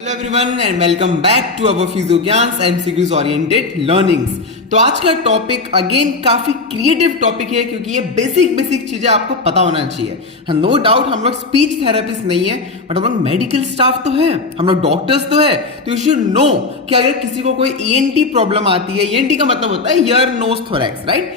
Hello everyone and welcome back to our physio Gyan MCQs oriented learnings. तो आज का topic again काफी creative topic है क्योंकि ये बेसिक चीजें आपको पता होना चाहिए। नो डाउट हम लोग स्पीच थेरेपिस्ट नहीं है बट हम लोग मेडिकल स्टाफ तो है, हम लोग डॉक्टर्स तो है। तो यू शुड नो कि अगर किसी को कोई ईएनटी प्रॉब्लम आती है, ईएनटी का मतलब होता है ear nose thorax, right,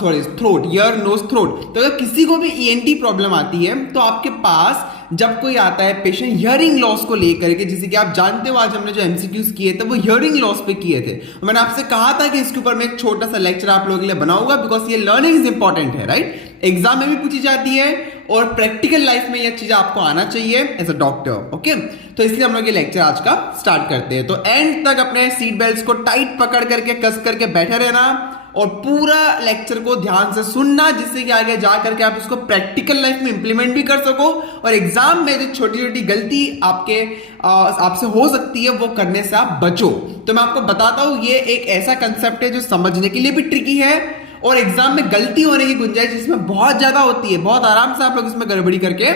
sorry throat, ear nose throat. तो अगर किसी को भी ईएनटी प्रॉब्लम आती है तो आपके पास जब कोई आता है पेशेंट हियरिंग लॉस को लेकर के, जैसे कि आप जानते हो आज हमने जो एमसीक्यूज किए थे वो हियरिंग लॉस पे किए थे। मैंने आपसे कहा था कि इसके ऊपर मैं एक छोटा सा लेक्चर आप लोगों के लिए बनाऊंगा बिकॉज ये लर्निंग इज इंपॉर्टेंट है, राइट। एग्जाम में भी पूछी जाती है और प्रैक्टिकल लाइफ में यह चीज आपको आना चाहिए एज अ डॉक्टर, ओके। तो इसलिए हम लोग ये लेक्चर आज का स्टार्ट करते हैं। तो एंड तक अपने सीट बेल्ट को टाइट पकड़ करके कस करके बैठे रहना और पूरा लेक्चर को ध्यान से सुनना, जिससे कि आगे जा करके आप इसको प्रैक्टिकल लाइफ में इंप्लीमेंट भी कर सको और एग्जाम में जो छोटी छोटी गलती आपसे हो सकती है वो करने से आप बचो। तो मैं आपको बताता हूं ये एक ऐसा कंसेप्ट है जो समझने के लिए भी ट्रिकी है और एग्जाम में गलती होने की गुंजाइश इसमें बहुत ज्यादा होती है। बहुत आराम से आप लोग इसमें गड़बड़ी करके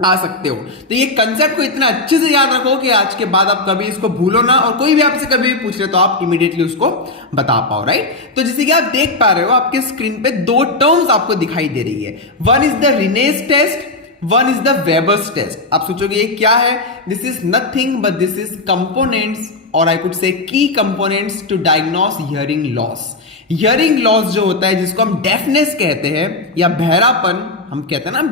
आ सकते हो। तो ये कंसेप्ट को इतना अच्छे से याद रखो कि आज के बाद आप कभी इसको भूलो ना और कोई भी आपसे कभी भी पूछ ले तो आप इमीडिएटली उसको बता पाओ, राइट। तो जैसे कि आप देख पा रहे हो आपके स्क्रीन पे दो टर्म्स आपको दिखाई दे रही है। One is the Rinne's test, one is the Weber's test. आप सोचोगे ये क्या है? This is nothing but this is components और आई कुड से की components to diagnose hearing loss. Hearing loss जो होता है जिसको हम डेफनेस कहते हैं या बहरापन हम कहते हैं ना,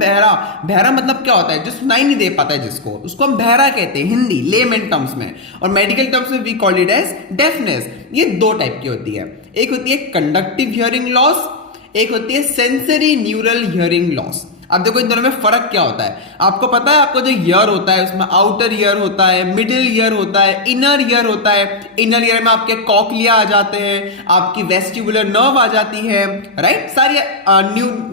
बहरा मतलब क्या होता है? जो सुनाई नहीं दे पाता है जिसको, उसको हम बहरा कहते हैं हिंदी लेमन टर्म्स में, और मेडिकल टर्म्स में we call it as deafness. ये दो टाइप की होती है, एक होती है कंडक्टिव हियरिंग लॉस, एक होती है सेंसरी न्यूरल हियरिंग लॉस। अब देखो इन दोनों में फर्क क्या होता है आपको पता है? आपको जो ईयर होता है उसमें आउटर ईयर होता है, मिडिल ईयर होता है, इनर ईयर होता है। इनर ईयर में आपके कॉक्लिया आ जाते हैं, आपकी वेस्टिबुलर नर्व आ जाती है, राइट, सारी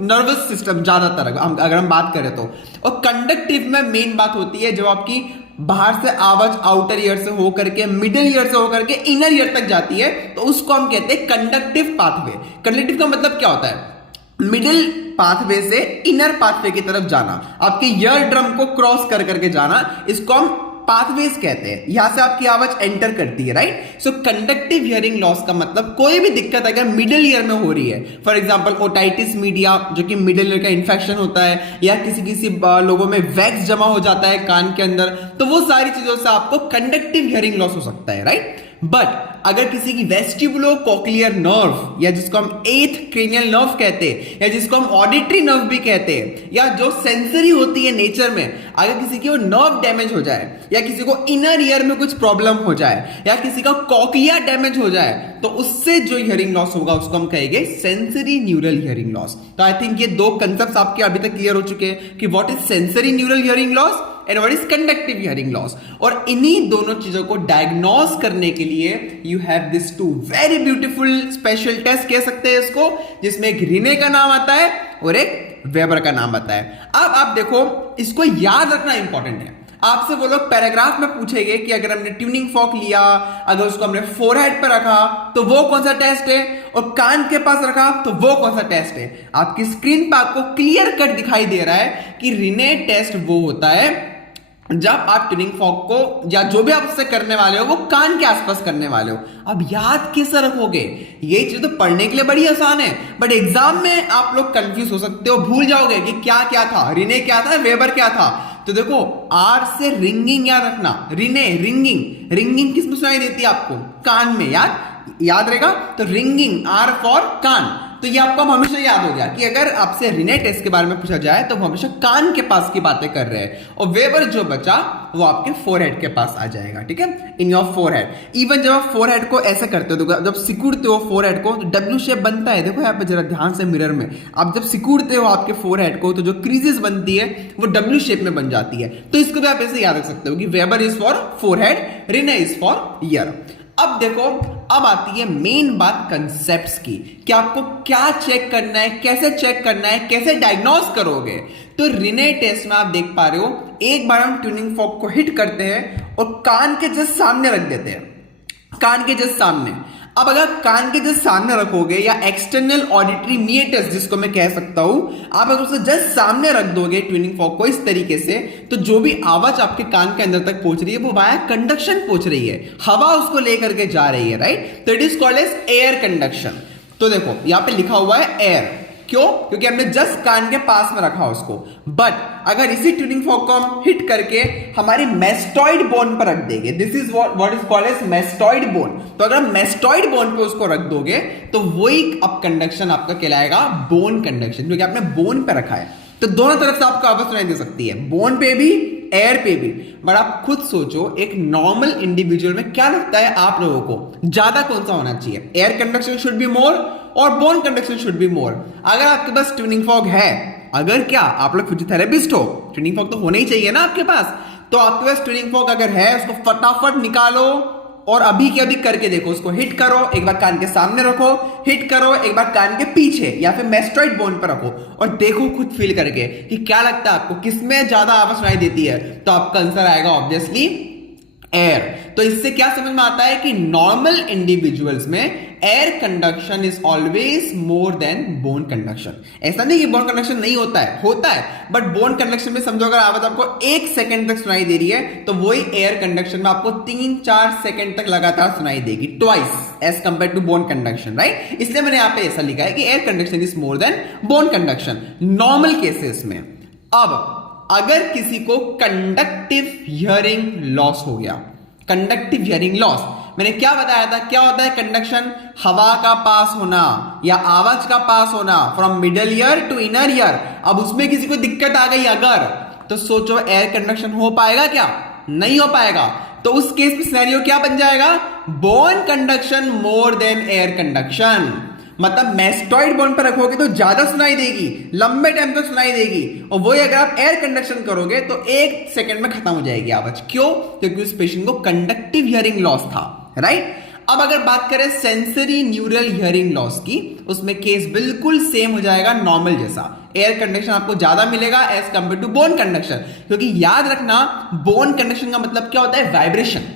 नर्वस सिस्टम ज्यादातर अगर हम बात करें तो। और कंडक्टिव में मेन बात होती है जब आपकी बाहर से आवाज आउटर ईयर से होकर के मिडिल ईयर से होकर के इनर ईयर तक जाती है, तो उसको हम कहते हैं कंडक्टिव पाथवे। कंडक्टिव का मतलब क्या होता है? मिडिल पाथवे से इनर पाथवे की तरफ जाना, आपके ईयर ड्रम को क्रॉस कर करके जाना, इसको हम पाथवेज कहते हैं। यहां से आपकी आवाज एंटर करती है, राइट। सो कंडक्टिव हियरिंग लॉस का मतलब कोई भी दिक्कत अगर मिडिल ईयर में हो रही है, फॉर एग्जांपल ओटाइटिस मीडिया जो कि मिडिल ईयर का इन्फेक्शन होता है, या किसी लोगों में वैक्स जमा हो जाता है कान के अंदर, तो वो सारी चीजों से आपको कंडक्टिव हियरिंग लॉस हो सकता है, राइट। बट अगर किसी की वेस्टिबुलो कॉक्लियर नर्व या जिसको हम एथ क्रेनियल नर्व कहते हैं या जिसको हम ऑडिटरी नर्व भी कहते हैं, या जो सेंसरी होती है नेचर में, अगर किसी की वो नर्व डैमेज हो जाए या किसी को इनर ईयर में कुछ प्रॉब्लम हो जाए या किसी का कॉक्लिया डैमेज हो जाए, तो उससे जो हियरिंग लॉस होगा उसको हम कहेंगे सेंसरी न्यूरल हियरिंग लॉस। तो आई थिंक ये दो कंसेप्ट्स आपके अभी तक क्लियर हो चुके हैं कि what is sensory neural hearing loss and what is conductive hearing loss. और इन्हीं दोनों चीजों को डायग्नोस करने के लिए you have this two very beautiful special test कह सकते हैं इसको, जिसमें एक रिने का नाम आता है और एक वेबर का नाम आता है। अब आप देखो इसको याद रखना इंपॉर्टेंट है। आपसे वो लोग पैराग्राफ में पूछेंगे कि अगर हमने ट्यूनिंग फॉर्क लिया, अगर उसको हमने फोरहेड पर रखा तो वो कौन सा टेस्ट है, और कान के पास रखा तो वो कौन सा टेस्ट है। आपकी स्क्रीन पर आपको क्लियर कट दिखाई दे रहा है कि रिने टेस्ट वो होता है जब आप ट्यूनिंग फॉर्क को या जो भी आप उससे करने वाले हो वो कान के आसपास करने वाले हो। अब याद कैसे रखोगे? ये चीज तो पढ़ने के लिए बड़ी आसान है बट एग्जाम में आप लोग कंफ्यूज हो सकते हो, भूल जाओगे कि क्या क्या था, रिने क्या था, वेबर क्या था। तो देखो आर से रिंगिंग याद रखना, रिने रिंगिंग, रिंगिंग किसमें सुनाई देती है आपको? कान में, याद रहेगा। तो रिंगिंग, आर फॉर कान। तो ये आपको हमेशा याद हो गया कि अगर आपसे रिने टेस्ट के बारे में पूछा जाए तो हमेशा कान के पास की बातें कर रहे हैं, और वेबर जो बचा वो आपके फोरहेड के पास आ जाएगा, ठीक है, इन योर फोरहेड। इवन जब आप फोरहेड को ऐसे करते हो, जब सिकुड़ते हो फोरहेड को तो डब्ल्यू शेप बनता है। देखो यहाँ पे जरा ध्यान से मिरर में, आप जब सिकुड़ते हो आपके फोरहेड को तो जो क्रीजेस बनती है वो डब्ल्यू शेप में बन जाती है। तो इसको भी आप ऐसे याद रख सकते हो कि weber is for forehead, Rinne is for year. अब देखो, अब आती है मेन बात कंसेप्ट्स की कि आपको क्या चेक करना है, कैसे चेक करना है, कैसे डायग्नोस करोगे। तो रिने टेस्ट में आप देख पा रहे हो, एक बार हम ट्यूनिंग फॉर्क को हिट करते हैं और कान के जस्ट सामने रख देते हैं, कान के जस्ट सामने। अब अगर कान के जस्ट सामने रखोगे या एक्सटर्नल ऑडिटरी मीटर्स जिसको मैं कह सकता हूं, आप अगर उसे जस्ट सामने रख दोगे ट्यूनिंग फॉर्क को इस तरीके से, तो जो भी आवाज आपके कान के अंदर तक पहुंच रही है वो वाया कंडक्शन पहुंच रही है, हवा उसको लेकर के जा रही है, राइट। तो it is called as air conduction. तो देखो यहां पे लिखा हुआ है एयर, क्यों? क्योंकि हमने जस्ट कान के पास में रखा उसको। बट अगर इसी ट्यूनिंग फॉर्क को हम हिट करके हमारी मेस्टॉइड बोन पर रख देंगे, this is what is called as mastoid bone. तो अगर हम मेस्टॉइड बोन पे उसको रख दोगे तो वही अब कंडक्शन आपका कहलाएगा बोन कंडक्शन, क्योंकि आपने बोन पे रखा है। तो दोनों तरफ से आपको आवाज सुनाई दे सकती है, बोन पे भी, एयर पे भी। बट आप खुद सोचो एक नॉर्मल इंडिविजुअल में क्या लगता है आप लोगों को ज्यादा कौन सा होना चाहिए? Air conduction should be more और bone conduction should be more. अगर आपके पास ट्यूनिंग फॉर्क है, अगर क्या आप लोग फिजियोथेरेपिस्ट हो, ट्यूनिंग फॉर्क तो होना ही चाहिए ना आपके पास, तो आपके पास ट्यूनिंग फॉर्क अगर है उसको फटाफट निकालो और अभी के अभी करके देखो, उसको हिट करो, एक बार कान के सामने रखो, हिट करो एक बार कान के पीछे या फिर मेस्टॉइड बोन पर रखो और देखो खुद फील करके कि क्या लगता है आपको, किसमें ज्यादा आवाज सुनाई देती है। तो आपका आंसर आएगा ऑब्वियसली एयर। तो इससे क्या समझ में आता है कि नॉर्मल इंडिविजुअल्स में air conduction is always more than bone conduction. ऐसा नहीं कि बोन कंडक्शन नहीं होता है, होता है, बट बोन कंडक्शन में समझो अगर आवाज आपको 1 सेकंड तक सुनाई दे रही है तो वही एयर कंडक्शन में आपको 3-4 सेकंड तक लगातार सुनाई देगी, twice as compare to bone conduction, right. इसलिए मैंने यहां पे ऐसा लिखा है कि air conduction is more than bone conduction normal cases में। अब अगर किसी को कंडक्टिव हियरिंग लॉस हो गया, कंडक्टिव हियरिंग लॉस मैंने क्या बताया था, क्या होता है कंडक्शन? हवा का पास होना या आवाज का पास होना from middle ear to inner ear. अब उसमें किसी को दिक्कत आ गई अगर, तो सोचो एयर कंडक्शन हो पाएगा क्या? नहीं हो पाएगा। तो उस केस में सिनेरियो क्या बन जाएगा? बोन कंडक्शन मोर देन एयर कंडक्शन। मतलब मेस्टॉइड बोन पर रखोगे तो ज्यादा सुनाई देगी, लंबे टाइम तक सुनाई देगी, और वही अगर आप एयर कंडक्शन करोगे तो 1 सेकंड में खत्म हो जाएगी आवाज। क्यों? क्योंकि उस पेशेंट को कंडक्टिव हियरिंग लॉस था, राइट। अब अगर बात करें सेंसरी न्यूरल हियरिंग लॉस की, उसमें केस बिल्कुल सेम हो जाएगा नॉर्मल जैसा। एयर कंडक्शन आपको ज्यादा मिलेगा as compare to bone conduction, क्योंकि याद रखना बोन कंडक्शन का मतलब क्या होता है? वाइब्रेशन।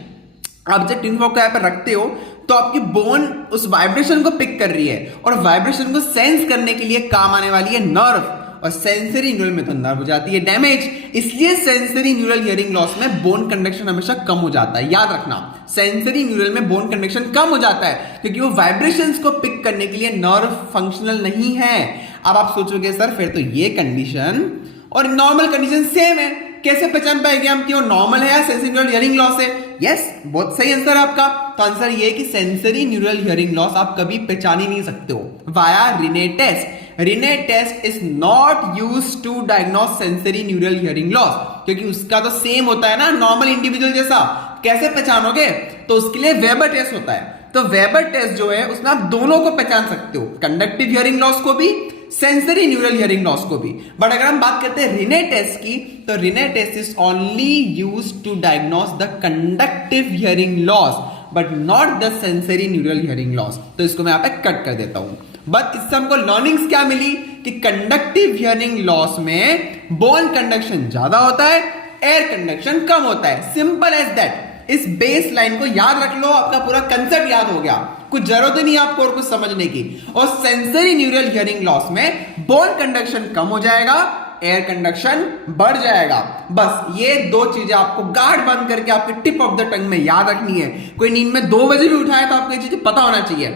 आप जब ट्यूनिंग फॉर्क को यहाँ पर रखते हो तो आपकी बोन उस वाइब्रेशन को पिक कर रही है और वाइब्रेशन को सेंस करने के लिए काम आने वाली है नर्व, और सेंसरी न्यूरल में तो नर्व हो जाती है डैमेज। इसलिए सेंसरी न्यूरल हियरिंग लॉस में बोन कंडक्शन हमेशा कम हो जाता है। याद रखना सेंसरी न्यूरल में बोन कंडक्शन कम हो जाता है क्योंकि वो वाइब्रेशंस को पिक करने के लिए नर्व फंक्शनल नहीं है। अब आप सोचोगे सर फिर तो ये कंडीशन और नॉर्मल कंडीशन सेम है, कैसे पहचान पाएंगे हम कि वो नॉर्मल है या सेंसरी न्यूरल हियरिंग लॉस है? यस, बहुत सही आंसर है आपका। तो आंसर ये है कि सेंसरी न्यूरल हियरिंग लॉस आप कभी पहचान ही नहीं सकते हो via Rinne test. Rinne test is not used to diagnose sensory neural hearing loss, क्योंकि उसका तो सेम होता है ना नॉर्मल इंडिविजुअल जैसा। कैसे पहचानोगे? तो उसके लिए वेबर टेस्ट होता है। तो वेबर टेस्ट जो है उसमें आप दोनों को पहचान सकते हो, कंडक्टिव हियरिंग लॉस को भी, सेंसरी न्यूरल हियरिंग लॉस को भी। बट अगर हम बात करते हैं रिने टेस्ट की, तो Rinne test is only used to diagnose the conductive hearing loss but not the sensory neural hearing loss. तो इसको मैं यहां पे कट कर देता हूं। बट इससे हमको लर्निंग्स क्या मिली कि कंडक्टिव हियरिंग लॉस में बोन कंडक्शन ज्यादा होता है, एयर कंडक्शन कम होता है। Simple as that. इस बेस लाइन को याद रख लो, आपका पूरा कंसेप्ट याद हो गया, कुछ जरूरत ही नहीं आपको और कुछ समझने की। और सेंसरी न्यूरल हियरिंग लॉस में बोन कंडक्शन कम हो जाएगा, एयर कंडक्शन बढ़ जाएगा। बस ये 2 चीजें आपको गार्ड बंद करके आपके टिप ऑफ द टंग में याद रखनी है। कोई नींद में 2 बजे भी उठाए तो आपको ये चीजें पता होना चाहिए।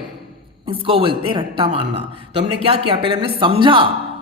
इसको बोलते हैं रट्टा मारना। तो हमने क्या किया, पहले हमने समझा,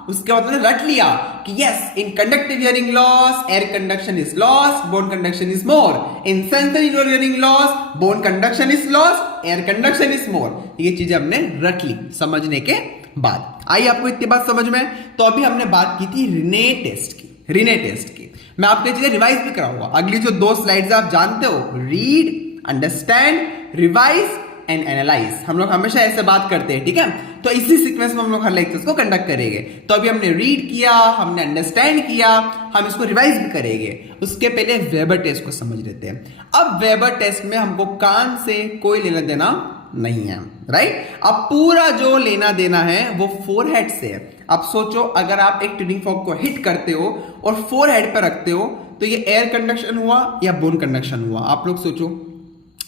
उसके बाद मैंने रट लिया कि yes in conductive hearing loss air conduction is loss, bone conduction is more. In sensory neural hearing loss bone conduction is loss, air conduction is मोर। ये चीजें हमने रट ली समझने के बाद। आई आपको इतनी बात समझ में? तो अभी हमने बात की थी रिने टेस्ट की। रिने टेस्ट की मैं आपको ये चीजें रिवाइज भी कराऊंगा। अगली जो 2 स्लाइड्स आप जानते हो, read, understand, revise and analyse. हम लोग हमेशा ऐसे बात करते हैं, ठीक है। तो इसी सीक्वेंस में हम लोग हर लेक्चर्स को कंडक्ट करेंगे। तो अभी हमने रीड किया, हमने अंडरस्टैंड किया, हम इसको रिवाइज भी करेंगे। उसके पहले वेबर टेस्ट को समझ लेते हैं। अब वेबर टेस्ट में हमको कान से कोई लेना देना नहीं है, राइट। अब पूरा जो लेना देना है वो फोरहेड से है। अब सोचो अगर आप एक ट्यूनिंग फॉर्क को हिट करते हो और फोरहेड पर रखते हो तो ये एयर कंडक्शन हुआ या बोन कंडक्शन हुआ? आप लोग सोचो।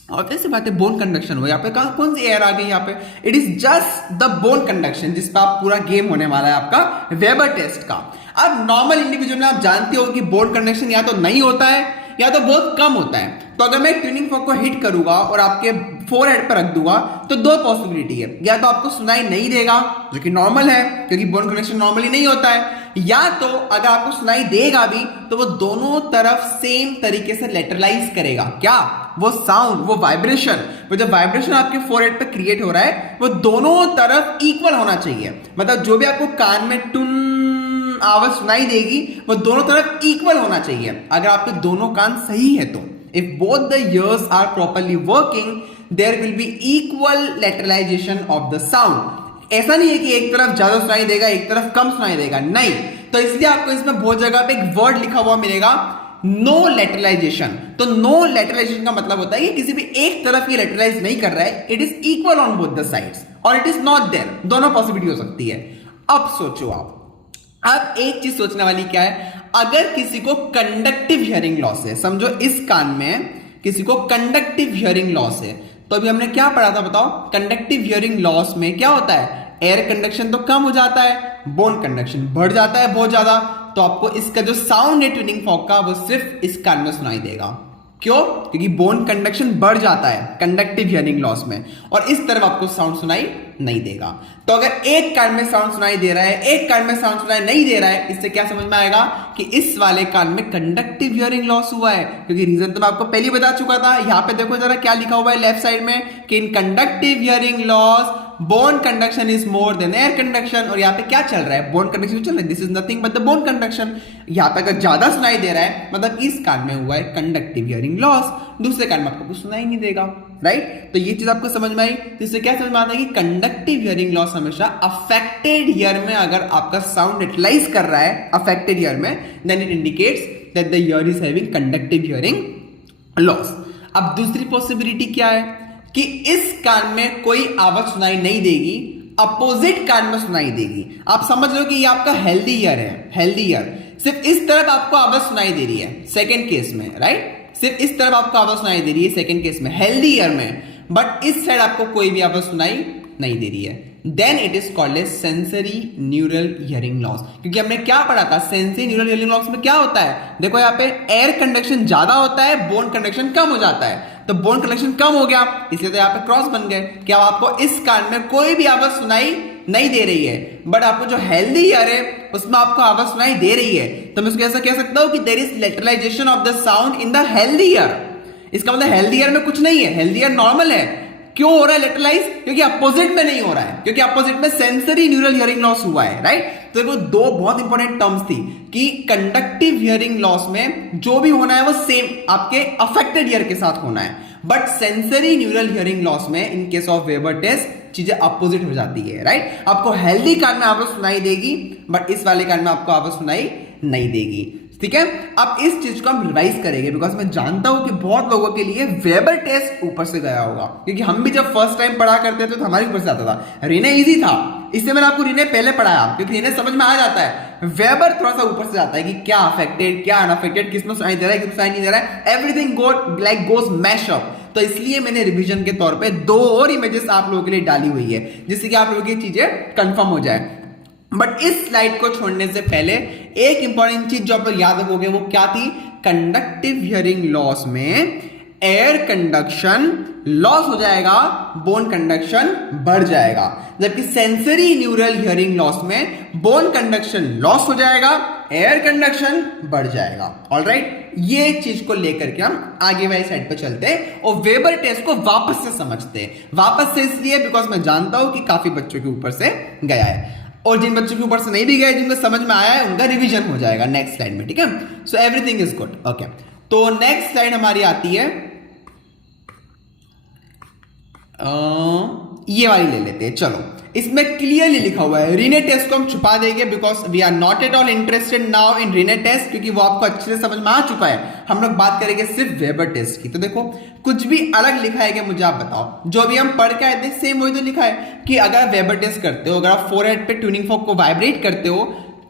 ऑब्वियस सी बात है, बोन कंडक्शन हुआ यहाँ पे। कहाँ कौन सी एयर आ गई यहाँ पे? It is just the bone conduction, जिस पे आप पूरा गेम होने वाला है आपका वेबर टेस्ट का। अब नॉर्मल इंडिविजुअल में आप जानते हो कि बोन कंडक्शन या तो नहीं होता है या तो बहुत कम होता है। तो अगर मैं ट्यूनिंग फॉर्क को हिट करूंगा और आपके फोरहेड पर रख दूंगा तो दो पॉसिबिलिटी है, या तो आपको सुनाई नहीं देगा जो कि नॉर्मल है क्योंकि बोन कंडक्शन नॉर्मली नहीं होता है, या तो अगर आपको सुनाई देगा भी तो वो दोनों तरफ सेम तरीके से लेटरलाइज करेगा। क्या? वो साउंड, वो वाइब्रेशन, वो जो वाइब्रेशन आपके फोरहेड पे क्रिएट हो रहा है वो दोनों तरफ इक्वल होना चाहिए। मतलब जो भी आपको कान में टुन आवाज सुनाई देगी वो दोनों तरफ इक्वल होना चाहिए। अगर आपके दोनों कान सही है तो if both the ears are properly working there will be equal lateralisation of the sound. ऐसा नहीं है कि एक तरफ ज्यादा सुनाई देगा एक तरफ कम सुनाई देगा, नहीं। तो इसलिए आपको इसमें बहुत जगह पे एक वर्ड लिखा हुआ मिलेगा, नो लेटरलाइजेशन। तो नो लेटरलाइजेशन का मतलब होता है कि किसी भी एक तरफ ये लेटरलाइज नहीं कर रहा है, it is equal on both the sides, और इट इज नॉट देयर। दोनों पॉसिबिलिटी हो सकती है। अब सोचो आप, अब एक चीज सोचने वाली क्या है, अगर किसी को कंडक्टिव हियरिंग लॉस है, समझो इस कान में किसी को कंडक्टिव हियरिंग लॉस है, तो अभी हमने क्या पढ़ा था बताओ? कंडक्टिव हियरिंग लॉस में क्या होता है? एयर कंडक्शन तो कम हो जाता है, बोन कंडक्शन बढ़ जाता है बहुत ज्यादा। तो आपको इसका जो साउंड है ट्यूनिंग फॉर्क का वो सिर्फ इस कान में सुनाई देगा। क्यों? क्योंकि बोन कंडक्शन बढ़ जाता है कंडक्टिव हियरिंग लॉस में, और इस तरफ आपको साउंड सुनाई नहीं देगा। तो अगर एक कान में साउंड सुनाई दे रहा है एक कान में साउंड सुनाई नहीं दे रहा है, इससे क्या समझ में आएगा कि इस वाले कान में कंडक्टिव हियरिंग लॉस हुआ है। क्योंकि रीजन तो मैं आपको पहले बता चुका था। यहां पे देखो जरा क्या लिखा हुआ है लेफ्ट साइड में कि in conductive hearing loss bone conduction is more than air conduction. और यहाँ पे क्या चल रहा है? बोन कंडक्शन चल रहा है। This is nothing but the bone conduction. यहाँ पे अगर ज्यादा सुनाई दे रहा है मतलब इस कान में हुआ है कंडक्टिव हियरिंग लॉस, दूसरे कान में आपको कुछ सुनाई नहीं देगा, राइट? तो ये चीज आपको समझ में आई। तो इससे क्या समझ में आता है कि कंडक्टिव हियरिंग लॉस हमेशा अफेक्टेड ईयर में अगर आपका साउंड यूटिलाइज कर रहा है अफेक्टेड ईयर में, then it indicates that the ear is having conductive hearing loss. अब दूसरी पॉसिबिलिटी क्या है कि इस कान में कोई आवाज सुनाई नहीं देगी, अपोजिट कान में सुनाई देगी। आप समझ लो कि ये आपका हेल्दी ईयर है, हेल्दी ईयर। सिर्फ इस तरफ आपको आवाज सुनाई दे रही है सेकंड केस में, राइट? सिर्फ इस तरफ आपको आवाज सुनाई दे रही है सेकंड केस में, हेल्दी ईयर में, बट इस साइड आपको कोई भी आवाज सुनाई नहीं दे रही है। Then it is called as sensory neural hearing loss. क्योंकि हमने क्या पढ़ा था? सेंसरी न्यूरल हियरिंग लॉस में क्या होता है? देखो यहाँ पे एयर कंडक्शन ज्यादा होता है, बोन कंडक्शन कम हो जाता है। तो बोन कंडक्शन कम हो गया इसलिए तो यहाँ पे क्रॉस बन गए कि अब आपको इस कान में कोई भी आवाज सुनाई नहीं दे रही है, बट आपको जो हेल्दी ईयर है उसमें आपको आवाज सुनाई दे रही है। तो मैं इसको ऐसा कह सकता हूं कि there is lateralisation of the sound in the healthy ear. इसका मतलब हेल्दी ईयर में कुछ नहीं है, हेल्दी ईयर नॉर्मल है। क्यों हो रहा है लेटरलाइज? क्योंकि अपोजिट में नहीं हो रहा है, क्योंकि अपोजिट में सेंसरी न्यूरल हियरिंग लॉस हुआ है, राइट? तो देखो दो बहुत इंपॉर्टेंट टर्म्स थी कि कंडक्टिव हियरिंग लॉस में जो भी होना है वो सेम आपके अफेक्टेड ईयर के साथ होना है, but sensory neural hearing loss में in case of Weber test चीजें अपोजिट हो जाती है, राइट? आपको हेल्दी कान में आवाज सुनाई देगी बट इस वाले कान में आपको आवाज सुनाई नहीं देगी, ठीक है? अब इस चीज को हम रिवाइज करेंगे बिकॉज मैं जानता हूं कि बहुत लोगों के लिए वेबर टेस्ट ऊपर से गया होगा, क्योंकि हम भी जब फर्स्ट टाइम पढ़ा करते थे तो हमारे ऊपर से आता था। रीने इजी था, इससे मैंने आपको रीने पहले पढ़ाया क्योंकि रीने समझ में आ जाता है। वेबर थोड़ा सा ऊपर से जाता है कि क्या अफेक्टेड क्या अनअफेक्टेड, किसमें सुनाई दे रहा है किसमें सुनाई नहीं दे रहा है, एवरीथिंग गोज मैश अप। तो इसलिए मैंने रिवीजन के तौर पे दो और इमेजेस आप लोगों के लिए डाली हुई है जिससे कि आप लोगों की चीजें कंफर्म हो जाए। बट इस स्लाइड को छोड़ने से पहले एक इंपॉर्टेंट चीज जो आप लोग याद रखोगे वो क्या थी? कंडक्टिव हियरिंग लॉस में एयर कंडक्शन लॉस हो जाएगा, बोन कंडक्शन बढ़ जाएगा, जबकि सेंसरी न्यूरल हियरिंग लॉस में बोन कंडक्शन लॉस हो जाएगा, एयर कंडक्शन बढ़ जाएगा। ऑलराइट, ये चीज को लेकर के हम आगे वाली साइड पे चलते हैं और वेबर टेस्ट को वापस से समझते हैं। वापस से इसलिए बिकॉज मैं जानता हूं कि काफी बच्चों के ऊपर से गया है, और जिन बच्चों के ऊपर से नहीं भी गए, जिनको समझ में आया है उनका रिवीजन हो जाएगा नेक्स्ट स्लाइड में, ठीक है? So everything is good, okay. तो नेक्स्ट स्लाइड हमारी आती है, ये वाली ले लेते हैं। चलो, इसमें क्लियरली लिखा हुआ है रीने टेस्ट को हम छुपा देंगे because we are not at all interested now in Rinne test, क्योंकि वो आपको अच्छे से समझ में आ चुका है। हम लोग बात करेंगे सिर्फ वेबर टेस्ट की। तो देखो कुछ भी अलग लिखा है क्या मुझे आप बताओ? जो भी हम पढ़ के आए थे सेम वही तो लिखा है कि अगर वेबर टेस्ट करते हो, अगर आप फोरहेड पे ट्यूनिंग फॉर्क को वाइब्रेट करते हो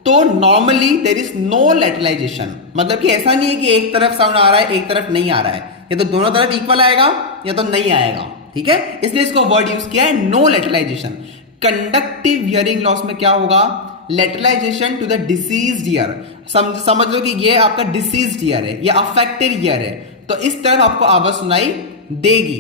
तो नॉर्मली देयर इज नो लेटरलाइजेशन। मतलब कि ऐसा नहीं है कि एक तरफ साउंड आ रहा है एक तरफ नहीं आ रहा है, ये तो दोनों तरफ इक्वल आएगा, या तो नहीं आएगा, ठीक है, इसलिए इसको वर्ड यूज किया है नो लेटरलाइजेशन। कंडक्टिव हियरिंग लॉस में क्या होगा, लेटरलाइजेशन टू द डिसीज्ड ईयर। समझ लो कि ये आपका डिसीज्ड ईयर है या अफेक्टेड ईयर है, तो इस तरफ आपको आवाज सुनाई देगी,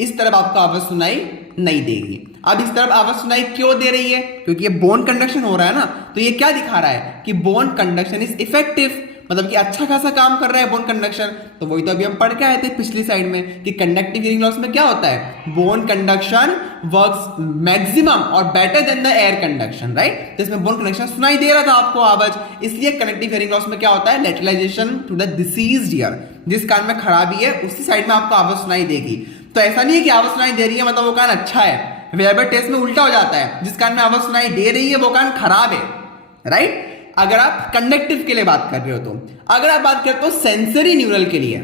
इस तरफ आपको आवाज सुनाई नहीं देगी। अब इस तरफ आवाज सुनाई क्यों दे रही है, क्योंकि ये बोन कंडक्शन हो रहा है ना, तो ये क्या दिखा रहा है कि बोन कंडक्शन इज इफेक्टिव, मतलब कि अच्छा खासा काम कर रहा है बोन कंडक्शन। तो वही तो अभी हम पढ़ के आए थे पिछली साइड में कि कंडक्टिव हियरिंग लॉस में क्या होता है, बोन कंडक्शन वर्क्स मैक्सिमम और better than the air conduction, right. तो इसमें बोन कंडक्शन सुनाई दे रहा था आपको आवाज, इसलिए कंडक्टिव हियरिंग लॉस में क्या होता है, लेटरलाइजेशन टू द डिसीज्ड ईयर। जिस कान में खराबी है उसी साइड में आपको आवाज सुनाई देगी। तो ऐसा नहीं है कि आवाज सुनाई दे रही है मतलब वो कान अच्छा है, वेबर टेस्ट में उल्टा हो जाता है, जिस कान में आवाज सुनाई दे रही है वो कान खराब है, राइट। अगर आप कंडक्टिव के लिए बात कर रहे हो तो अगर आप बात करते हो सेंसरी न्यूरल के लिए,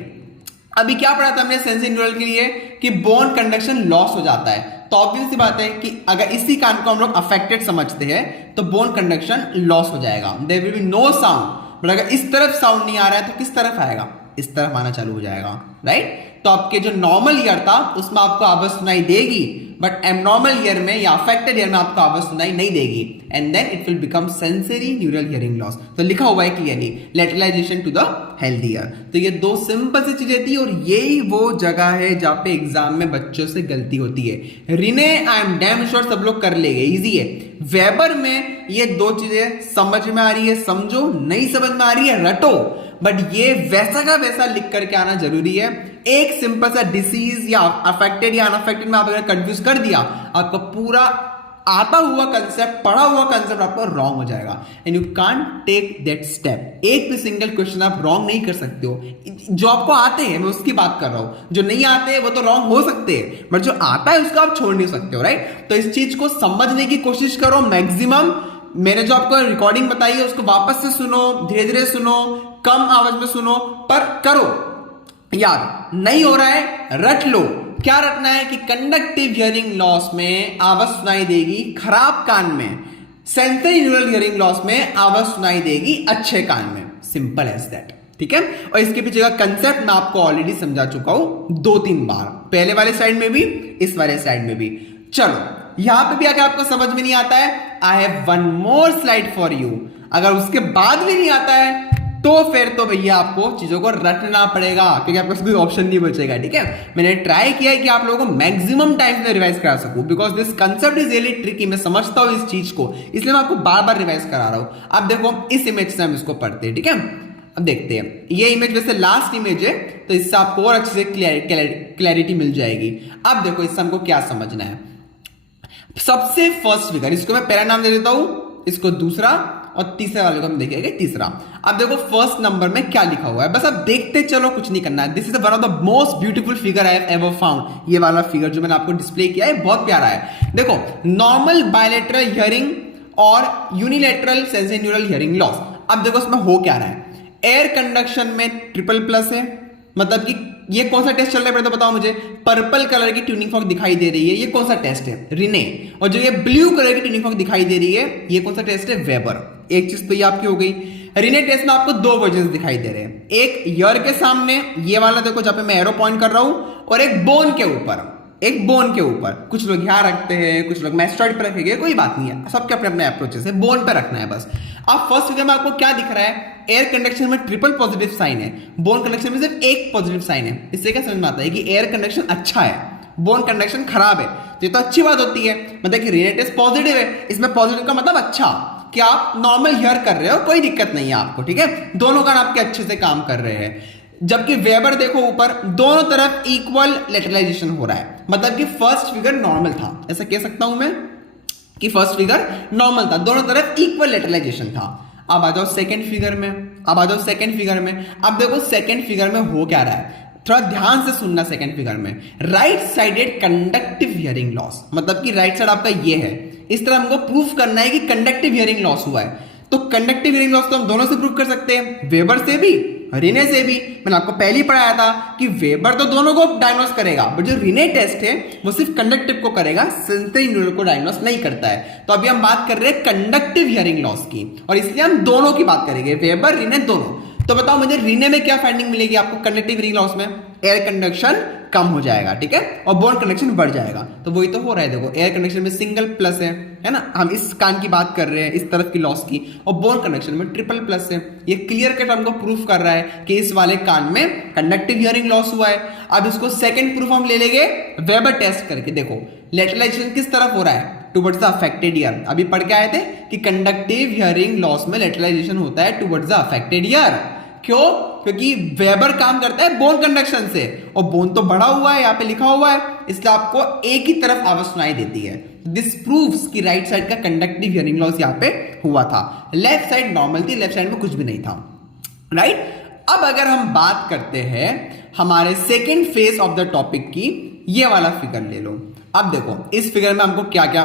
अभी क्या पढ़ा था हमने सेंसरी न्यूरल के लिए कि बोन कंडक्शन लॉस हो जाता है। तो ऑब्वियस सी बात है कि अगर इसी कान को हम लोग अफेक्टेड समझते हैं तो बोन कंडक्शन लॉस हो जाएगा, there will be no sound. But अगर इस तरफ साउंड नहीं आ रहा है तो किस तरफ आएगा, इस तरफ आना चालू हो जाएगा, राइट। तो आपके जो नॉर्मल ईयर था उसमें आपको आवाज सुनाई देगी, बट एबनॉर्मल ईयर में या अफेक्टेड ईयर में आपको आवाज सुनाई नहीं देगी, and then it will become sensory neural hearing loss. तो लिखा हुआ है clearly lateralisation to the healthy ear. तो ये दो सिंपल सी चीजें थी और यही वो जगह है जहां पे एग्जाम में बच्चों से गलती होती है। Rinne I am damn sure सब लोग कर लेंगे, इजी है। वेबर में ये दो चीजें समझ में आ रही है, समझो, नहीं समझ में आ रही है रटो, बट ये वैसा का वैसा लिख करके आना जरूरी है। एक सिंपल सा डिसीज या अफेक्टेड या अनअफेक्टेड में आप अगर कंफ्यूज कर दिया, आपका पूरा आता हुआ कंसेप्ट, पढ़ा हुआ कंसेप्ट आपको रॉन्ग हो जाएगा, and you can't take that step. एक भी सिंगल क्वेश्चन आप रॉन्ग नहीं कर सकते हो। जो आपको आते हैं मैं उसकी बात कर रहा हूं, जो नहीं आते हैं वो तो रॉन्ग हो सकते हैं, बट जो आता है उसको आप छोड़ नहीं सकते हो, राइट। तो इस चीज को समझने की कोशिश करो मैक्सिमम। मैंने जो आपको रिकॉर्डिंग बताई है उसको वापस से सुनो, धीरे धीरे सुनो, कम आवाज में सुनो, पर करो याद। नहीं हो रहा है रट लो। क्या रटना है कि कंडक्टिव हियरिंग लॉस में आवाज सुनाई देगी खराब कान में, सेंसरी न्यूरल हियरिंग लॉस में आवाज सुनाई देगी अच्छे कान में, सिंपल एज दैट, ठीक है। और इसके पीछे का कंसेप्ट मैं आपको ऑलरेडी समझा चुका हूं 2-3 बार, पहले वाले साइड में भी, इस वाले साइड में भी। चलो यहां पे भी अगर आपको समझ में नहीं आता है, I have one more slide for you. अगर उसके बाद भी नहीं आता है तो फिर तो भैया आपको चीजों को रटना पड़ेगा, क्योंकि आपके पास कोई ऑप्शन नहीं बचेगा, ठीक है। मैंने ट्राई किया है कि आप लोगों को मैक्सिमम टाइम में रिवाइज करा सकूं, because this concept is really tricky. मैं समझता हूं इस चीज को, इसलिए मैं आपको बार बार रिवाइज करा रहा हूं। अब देखो इस इमेज से हम इसको पढ़ते हैं, ठीक है। अब देखते हैं, ये इमेज वैसे लास्ट इमेज है तो इससे आपको और अच्छे से क्लैरिटी मिल जाएगी। अब देखो इससे हमको क्या समझना है। सबसे फर्स्ट फिगर, इसको मैं पहला नाम दे देता हूं, इसको दूसरा, और तीसरे वाले को हम देखेंगे तीसरा। अब देखो फर्स्ट नंबर में क्या लिखा हुआ है, बस अब देखते चलो, कुछ नहीं करना है। This is one of the most beautiful figure I have ever found. ये वाला फिगर जो मैंने आपको डिस्प्ले किया है बहुत प्यारा है। देखो नॉर्मल बायलेटरल हियरिंग और unilateral sensory neural hearing loss. अब देखो इसमें हो क्या रहा है, एयर कंडक्शन में ट्रिपल प्लस है, मतलब कि ये कौन सा टेस्ट चल रहा है तो बताओ मुझे। पर्पल कलर की ट्यूनिंग फॉर्क दिखाई दे रही है, ये कौन सा टेस्ट है, रिने। और जो ये ब्लू कलर की ट्यूनिंग फॉर्क दिखाई दे रही है, ये कौन सा टेस्ट है, वेबर। एक चीज तो ये आपकी हो गई। रिने टेस्ट में आपको दो वर्जन दिखाई दे रहे हैं, एक ईयर के सामने, ये वाला देखो जहां पे मैं एरो पॉइंट कर रहा हूं, और एक बोन के ऊपर, एक बोन के ऊपर। कुछ लोग यहां रखते हैं, कुछ लोग मैस्टॉइड पर रखेंगे, कोई बात नहीं है, सबके अपने अपने अप्रोचेस है, बोन पर रखना है बस। अब फर्स्ट फिगर में आपको क्या दिख रहा है, एयर कंडक्शन में ट्रिपल पॉजिटिव साइन है, बोन कंडक्शन में सिर्फ एक पॉजिटिव साइन है। इससे क्या समझ में आता है कि एयर कंडक्शन अच्छा है, बोन कंडक्शन खराब है। तो ये तो अच्छी बात होती है, मतलब कि रिने टेस्ट पॉजिटिव है, इसमें पॉजिटिव का मतलब अच्छा कि आप नॉर्मल हियर कर रहे हो, कोई दिक्कत नहीं है आपको, ठीक है। दोनों कान आपके अच्छे से काम कर रहे हैं। जबकि वेबर देखो ऊपर, दोनों तरफ इक्वल लेटरलाइजेशन हो रहा है, मतलब कि फर्स्ट फिगर नॉर्मल था, ऐसा कह सकता हूं मैं कि फर्स्ट फिगर नॉर्मल था, दोनों तरफ इक्वल लेटरलाइजेशन था। अब आ जाओ सेकंड फिगर में, अब आ जाओ सेकंड फिगर में। अब देखो सेकंड फिगर में हो क्या रहा है, थोड़ा ध्यान से सुनना। सेकंड फिगर में right sided conductive hearing loss, मतलब कि राइट साइड आपका ये है। इस तरह हमको प्रूफ करना है कि कंडक्टिव हियरिंग लॉस हुआ है। तो कंडक्टिव हियरिंग लॉस तो हम दोनों से प्रूव कर सकते हैं, वेबर से भी, रिने से भी। मैंने आपको पहले ही पढ़ाया था कि वेबर तो दोनों को डायग्नोस करेगा, बट जो रिने टेस्ट है वो सिर्फ कंडक्टिव को करेगा, सेंसरी न्यूरल को डायग्नोस नहीं करता है। तो अभी हम बात कर रहे हैं कंडक्टिव हियरिंग लॉस की, और इसलिए हम दोनों की बात करेंगे, वेबर, रिने दोनों। तो बताओ मुझे रिने में क्या फाइंडिंग मिलेगी आपको कंडक्टिव हियरिंग लॉस में, एयर कंडक्शन कम हो जाएगा, ठीक है, और बॉन्ड कंडक्शन बढ़ जाएगा। तो वही तो हो रहा है, देखो एयर कंडक्शन में सिंगल प्लस है ना, हम इस कान की बात कर रहे हैं, इस तरफ की लॉस की, और बॉन्ड कंडक्शन में ट्रिपल प्लस है। ये क्लियर कट हमको प्रूफ कर रहा है कि इस वाले कान में कंडक्टिव हियरिंग लॉस हुआ है। अब इसको सेकंड प्रूफ हम ले लेंगे वेबर टेस्ट करके। देखो लेटरलाइजेशन किस तरफ हो रहा है, टुवर्ड्स द अफेक्टेड ईयर। अभी पढ़ के आए थे कि कंडक्टिव हियरिंग लॉस में लेटरलाइजेशन होता है टुवर्ड्स द अफेक्टेड ईयर। क्यों? क्योंकि वेबर काम करता है बोन कंडक्शन से, और बोन तो बढ़ा हुआ है, यहाँ पे लिखा हुआ है, इसलिए आपको एक ही तरफ आवाज सुनाई देती है। दिस प्रूव्स कि राइट साइड का कंडक्टिव हियरिंग लॉस यहाँ पे हुआ था, लेफ्ट साइड नॉर्मल थी, लेफ्ट साइड में कुछ भी नहीं था, राइट। अब अगर हम बात करते हैं हमारे second phase of the topic की, ये वाला फिगर ले लो। अब देखो इस फिगर में हमको क्या क्या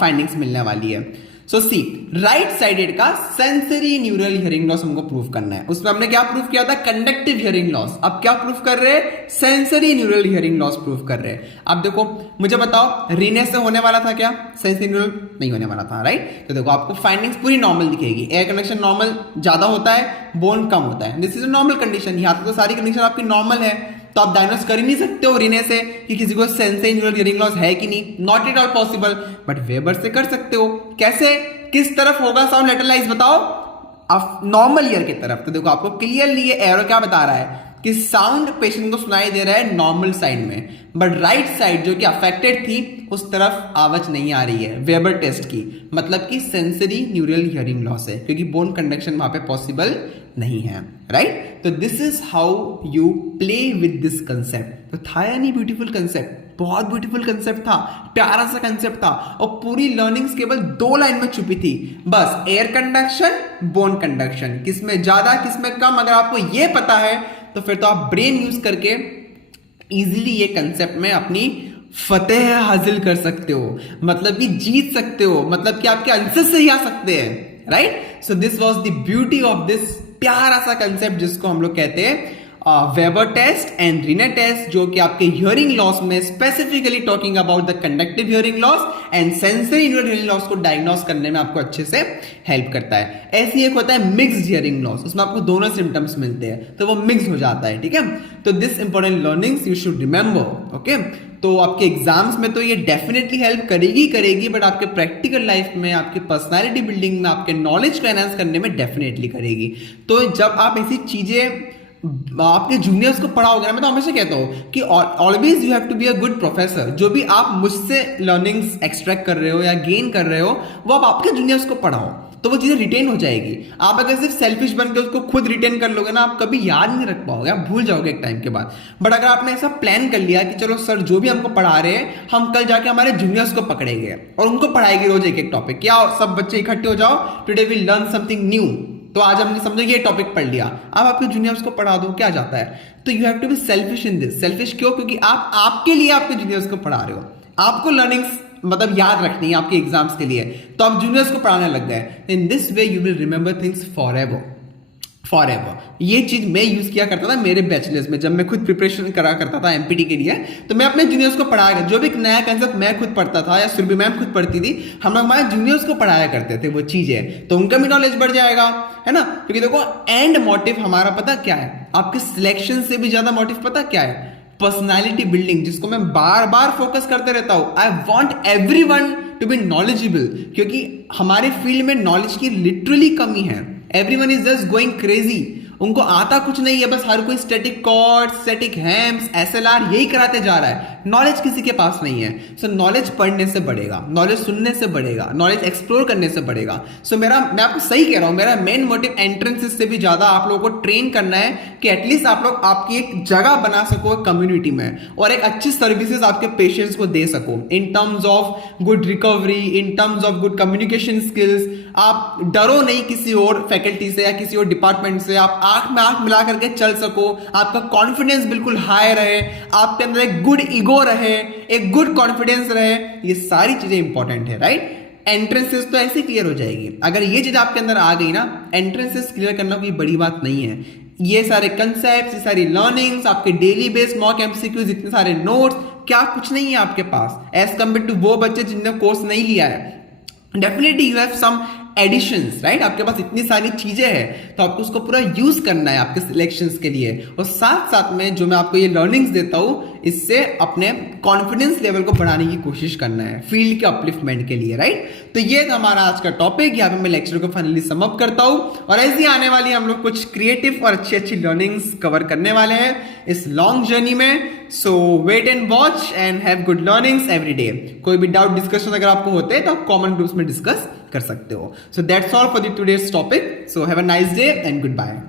फाइंडिंग्स मिलने वाली है। सो सी, राइट साइडेड का सेंसरी न्यूरल हियरिंग लॉस हमको प्रूफ करना है। उसमें हमने क्या प्रूफ किया था, कंडक्टिव हियरिंग लॉस। अब क्या प्रूफ कर रहे हैं, sensory neural hearing loss proof कर रहे हैं। अब देखो मुझे बताओ, रीनेस से होने वाला था क्या, सेंसरी न्यूरल नहीं होने वाला था, राइट। तो देखो आपको फाइंडिंग्स पूरी नॉर्मल दिखेगी, एयर कंडक्शन नॉर्मल ज्यादा होता है, बोन कम होता है, this is a normal condition. यहाँ तक तो सारी कंडीशन आपकी नॉर्मल है, तो आप डायग्नोस कर ही नहीं सकते हो रीने से कि किसी को सेंसरी न्यूरल हियरिंग लॉस है कि नहीं, not at all possible. But weber से कर सकते हो। कैसे, किस तरफ होगा साउंड लेटरलाइज, बताओ, नॉर्मल ईयर की तरफ। तो देखो आपको क्लियरली ये एरो क्या बता रहा है कि साउंड पेशेंट को सुनाई दे रहा है नॉर्मल साइड में, बट राइट साइड जो कि अफेक्टेड थी उस तरफ आवाज नहीं आ रही है वेबर टेस्ट की, मतलब कि सेंसरी न्यूरल हियरिंग लॉस है, क्योंकि बोन कंडक्शन वहां पे पॉसिबल नहीं है, राइट। तो this is how you play with this concept. तो था या नहीं ब्यूटीफुल कंसेप्ट, बहुत ब्यूटीफुल कंसेप्ट था, प्यारा सा कंसेप्ट था, और पूरी लर्निंग्स केवल 2 लाइन में छुपी थी बस, एयर कंडक्शन, बोन कंडक्शन, किसमें ज्यादा किसमें कम। अगर आपको ये पता है तो फिर तो आप ब्रेन यूज करके इजीली ये कंसेप्ट में अपनी फतेह हासिल कर सकते हो, मतलब कि जीत सकते हो, मतलब कि आपके आंसर से ही आ सकते हैं, right. So this was the beauty of this प्यारा सा कंसेप्ट जिसको हम लोग कहते हैं वेबर टेस्ट एंड रीने टेस्ट, जो कि आपके हियरिंग लॉस में specifically talking about the conductive hearing loss and sensory neural hearing loss को डायग्नोस करने में आपको अच्छे से हेल्प करता है। ऐसी एक होता है मिक्स्ड हियरिंग लॉस, उसमें आपको दोनों सिम्टम्स मिलते हैं, तो वो मिक्स हो जाता है, ठीक है। तो this important learnings you should remember, okay. तो आपके एग्जाम्स में तो ये डेफिनेटली हेल्प करेगी, बट आपके प्रैक्टिकल लाइफ में, आपकी पर्सनालिटी बिल्डिंग में, आपके नॉलेज को एनहांस करने में डेफिनेटली करेगी। तो जब आप ऐसी चीजें आपके जूनियर्स को पढ़ाओगे ना, मैं तो हमेशा कहता हूँ कि always you have to be a good professor. जो भी आप मुझसे लर्निंग्स एक्सट्रैक्ट कर रहे हो या गेन कर रहे हो, वो आप आपके जूनियर्स को पढ़ाओ, तो वो चीजें रिटेन हो जाएगी। आप अगर सिर्फ सेल्फिश बन के उसको खुद रिटेन कर लोगे ना, आप कभी याद नहीं रख पाओगे, आप भूल जाओगे एक टाइम के बाद। बट अगर आपने ऐसा प्लान कर लिया कि चलो सर जो भी हमको पढ़ा रहे हैं, हम कल जाके हमारे जूनियर्स को पकड़ेंगे और उनको पढ़ाएंगे रोज एक एक टॉपिक, क्या सब बच्चे इकट्ठे हो जाओ, today will learn something new. तो आज हमने समझो ये टॉपिक पढ़ लिया, अब आपके जूनियर्स को पढ़ा दो, क्या जाता है। तो you have to be selfish in this. Selfish क्यों? क्योंकि आप आपके लिए आपके जूनियर्स को पढ़ा रहे हो, आपको लर्निंग्स मतलब याद रखनी है आपके एग्जाम्स के लिए, तो आप जूनियर्स को पढ़ाने लग गए। In this way you will remember things for ever. ये चीज मैं यूज किया करता था मेरे बैचलर्स में, जब मैं खुद प्रिपरेशन करा करता था एमपीटी के लिए, तो मैं अपने जूनियर्स को पढ़ाया, जो भी नया कंसेप्ट मैं खुद पढ़ता था या सुरभि मैम खुद पढ़ती थी, हम लोग हमारे जूनियर्स को पढ़ाया करते थे वो चीजें, तो उनका भी नॉलेज बढ़ जाएगा, है ना। क्योंकि देखो एंड मोटिव हमारा पता क्या है, आपके सिलेक्शन से भी ज्यादा मोटिव पता क्या है, पर्सनैलिटी बिल्डिंग, जिसको मैं बार बार फोकस करते रहता हूं। I want everyone to be knowledgeable, क्योंकि हमारे फील्ड में नॉलेज की लिटरली कमी है। Everyone is just going crazy, उनको आता कुछ नहीं है, बस हर कोई static quads, static hams, SLR यही कराते जा रहा है, नॉलेज किसी के पास नहीं है। सो नॉलेज पढ़ने से बढ़ेगा, नॉलेज सुनने से बढ़ेगा, नॉलेज एक्सप्लोर करने से बढ़ेगा। सो मैं आपको सही कह रहा हूं, मेरा मेन मोटिव एंट्रेंसेस से भी ज्यादा आप लोगों को ट्रेन करना है कि एटलीस्ट आप लोग आपकी एक जगह बना सको कम्युनिटी में, और एक अच्छी सर्विसेज आपके पेशेंट्स को दे सको in terms of good recovery, in terms of good communication skills. आप डरो नहीं किसी और फैकल्टी से या किसी और डिपार्टमेंट से, आप आंख में आंख मिला करके चल सको, आपका कॉन्फिडेंस बिल्कुल हाई रहे, आपके अंदर एक गुड ईगो रहे, एक गुड कॉन्फिडेंस रहे, ये सारी चीजें इंपॉर्टेंट है, राइट। एंट्रेंसेस तो ऐसे क्लियर हो जाएगी, अगर ये चीज आपके अंदर आ गई ना, एंट्रेंसेस क्लियर करना कोई बड़ी बात नहीं है। ये सारे कंसेप्ट, ये सारी लर्निंग्स, आपके डेली बेस्ड मॉक एमसीक्यूज, इतने सारे नोट्स, क्या कुछ नहीं है आपके पास एज कम्पेयर टू वो बच्चे जिन्होंने कोर्स नहीं लिया है। Definitely you have some additions, right. आपके पास इतनी सारी चीजें हैं, तो आपको उसको पूरा यूज करना है आपके सिलेक्शंस के लिए, और साथ साथ में जो मैं आपको ये लर्निंग्स देता हूं, इससे अपने कॉन्फिडेंस लेवल को बढ़ाने की कोशिश करना है फील्ड के अपलिफ्टमेंट के लिए, राइट। तो ये था हमारा आज का टॉपिक। यहाँ पे मैं लेक्चर को फाइनली सम अप करता हूँ और ऐसी आने वाली हम लोग कुछ क्रिएटिव और अच्छी अच्छी लर्निंग्स कवर करने वाले हैं इस लॉन्ग जर्नी में। So wait and watch and have good learnings every day. कोई भी डाउट डिस्कशन अगर आपको होते हैं तो आप कॉमन ग्रुप्स में डिस्कस कर सकते हो। So that's all for the today's topic. So have a nice day and good bye.